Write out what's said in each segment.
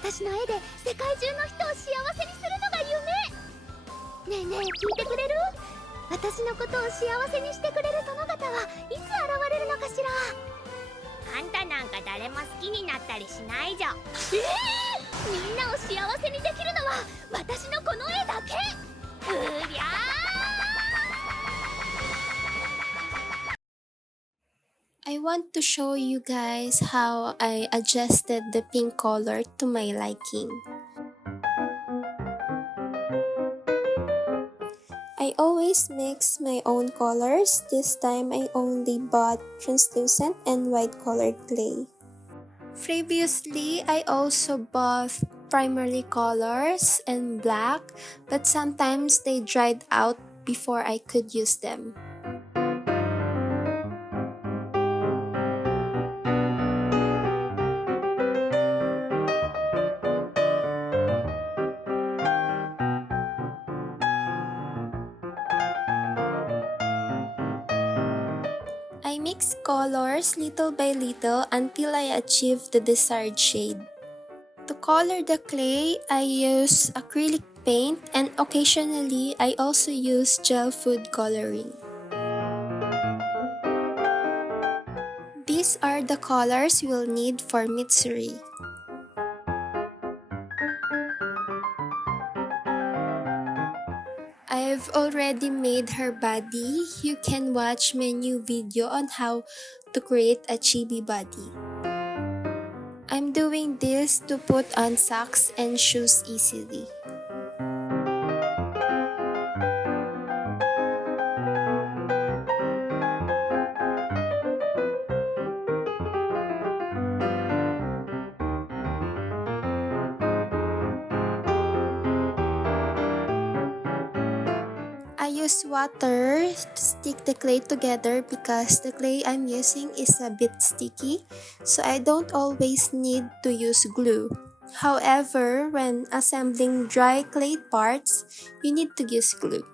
私の絵で世界中の人を幸せにするのが夢。ねえねえ、聞いてくれる？私のことを幸せにしてくれる殿方はいつ現れるのかしら。あんたなんか誰も好きになったりしないじゃん。みんなを幸せにできるのは私のこの絵だけ。うりゃI want to show you guys how I adjusted the pink color to my liking. I always mix my own colors. This time I only bought translucent and white colored clay. Previously, I also bought primary colors and black, but sometimes they dried out before I could use them. I mix colors little by little until I achieve the desired shade. To color the clay, I use acrylic paint and occasionally I also use gel food coloring. These are the colors we'll need for Mitsuri. I've already made her body. You can watch my new video on how to create a chibi body. I'm doing this to put on socks and shoes easily. I use water to stick the clay together because the clay I'm using is a bit sticky, so I don't always need to use glue. However, when assembling dry clay parts, you need to use glue.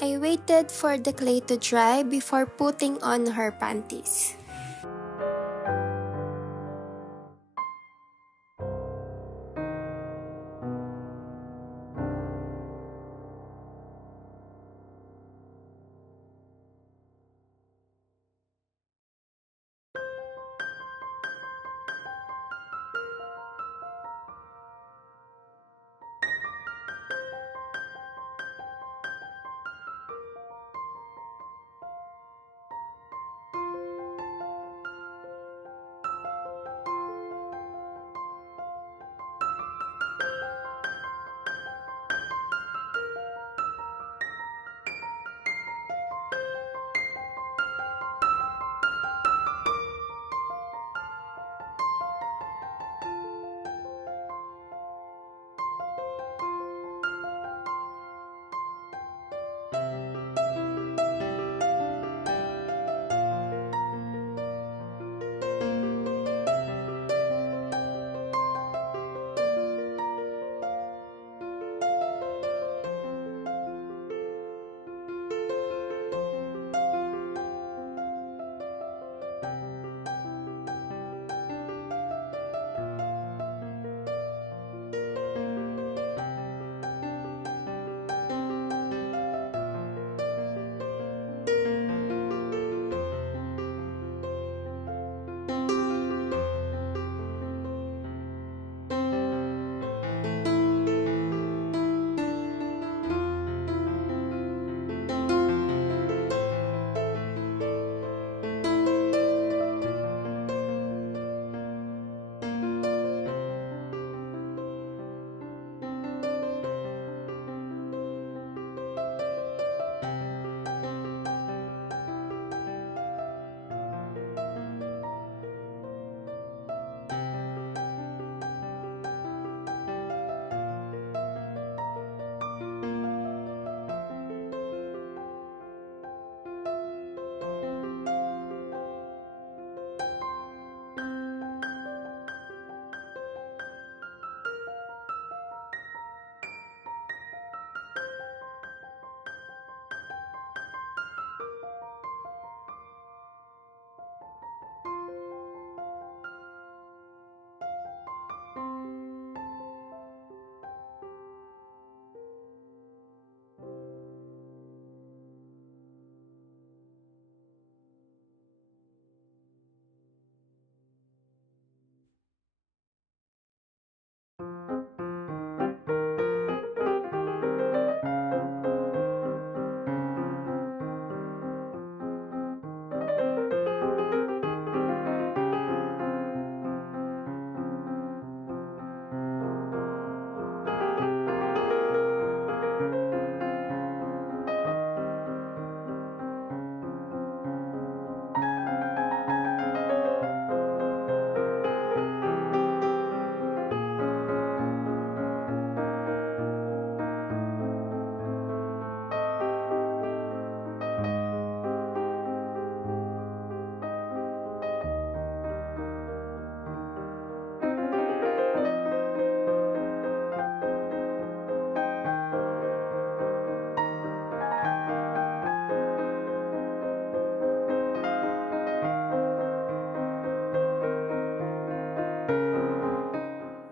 I waited for the clay to dry before putting on her panties.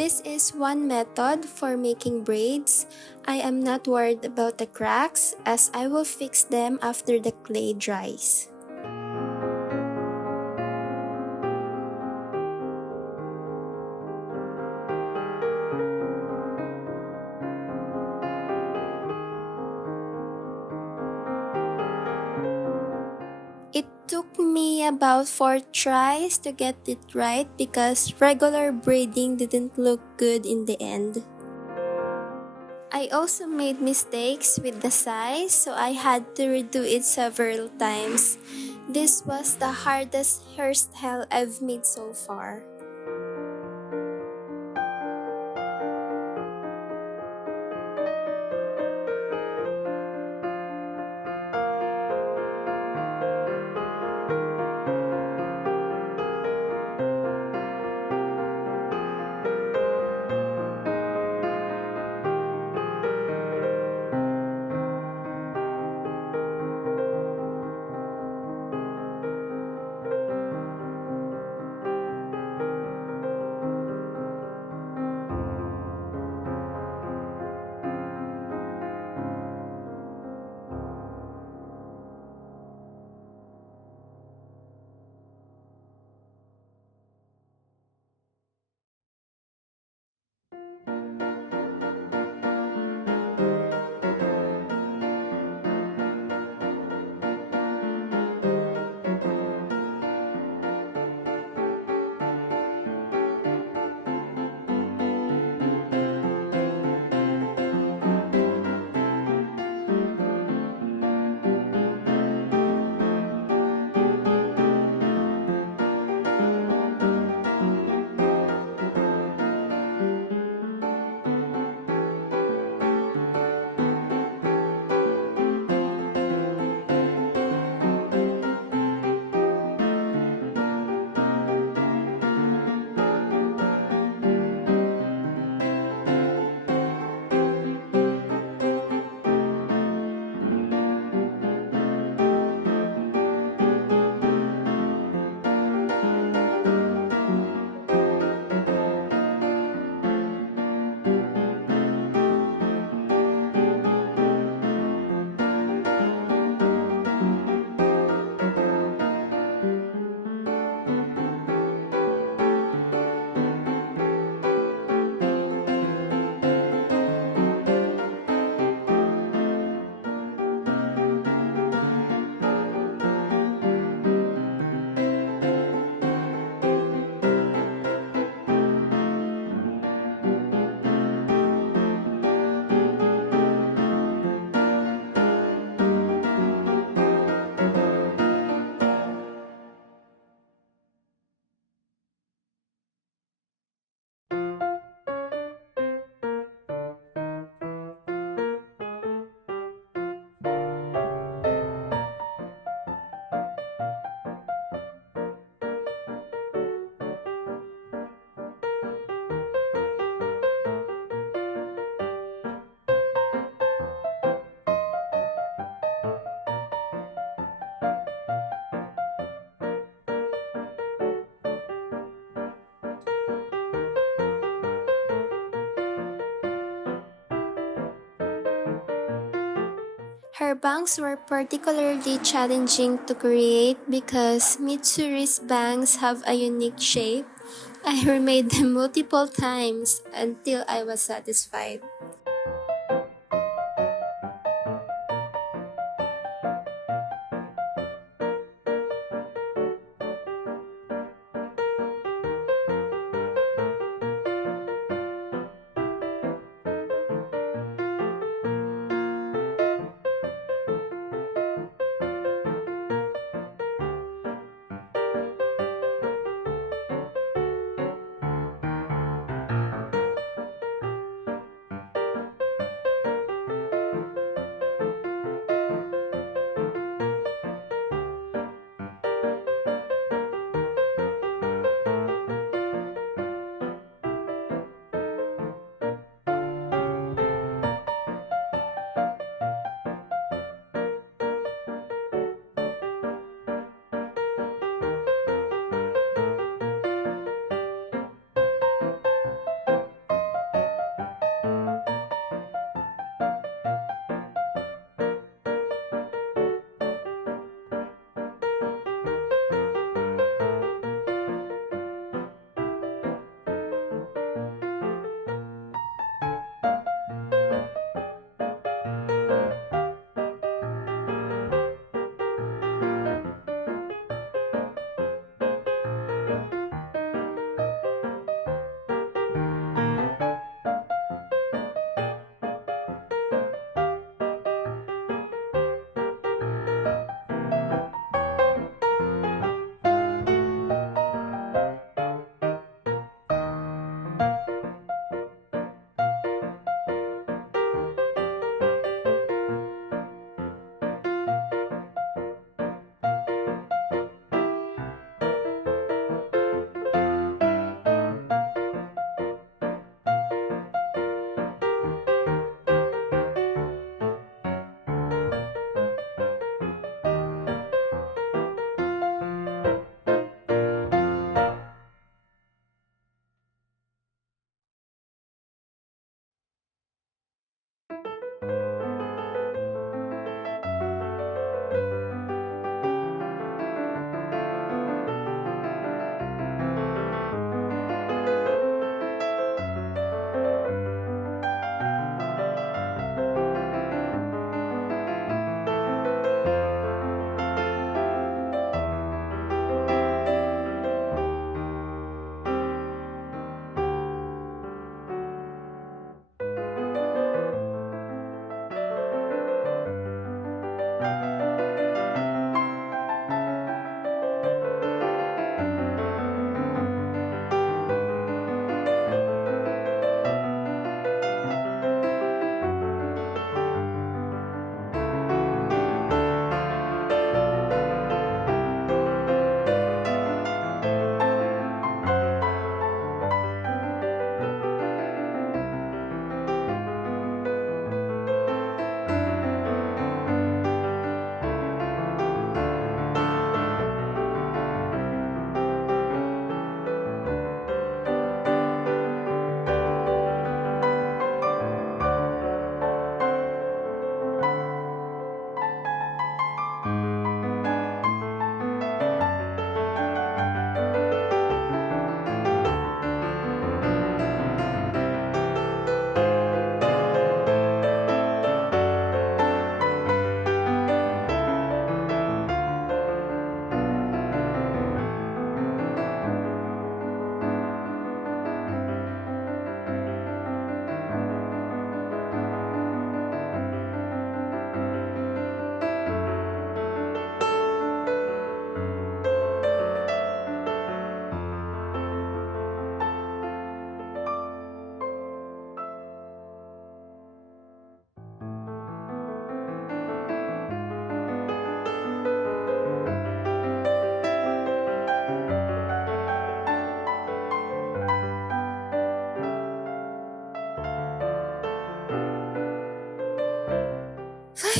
This is one method for making braids. I am not worried about the cracks as I will fix them after the clay dries. It took me about 4 tries to get it right because regular braiding didn't look good in the end. I also made mistakes with the size, so I had to redo it several times. This was the hardest hairstyle I've made so far. Her bangs were particularly challenging to create because Mitsuri's bangs have a unique shape. I remade them multiple times until I was satisfied.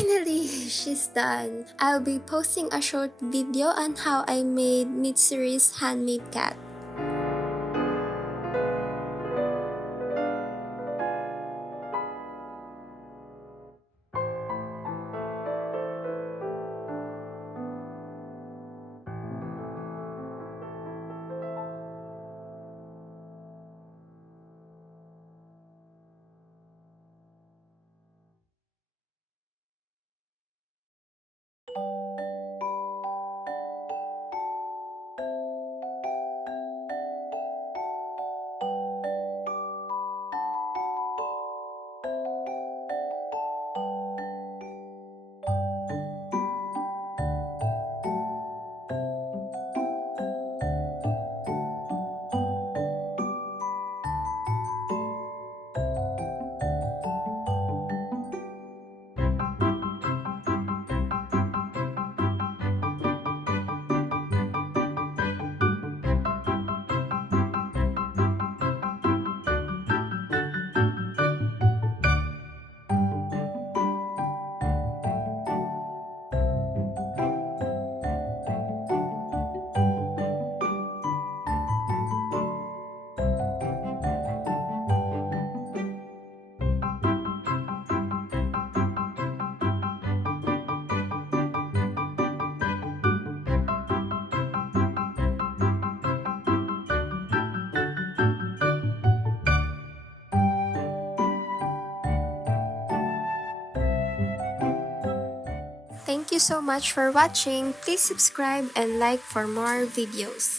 Finally, she's done. I'll be posting a short video on how I made Mitsuri's handmade cat. Thank you so much for watching. Please subscribe and like for more videos.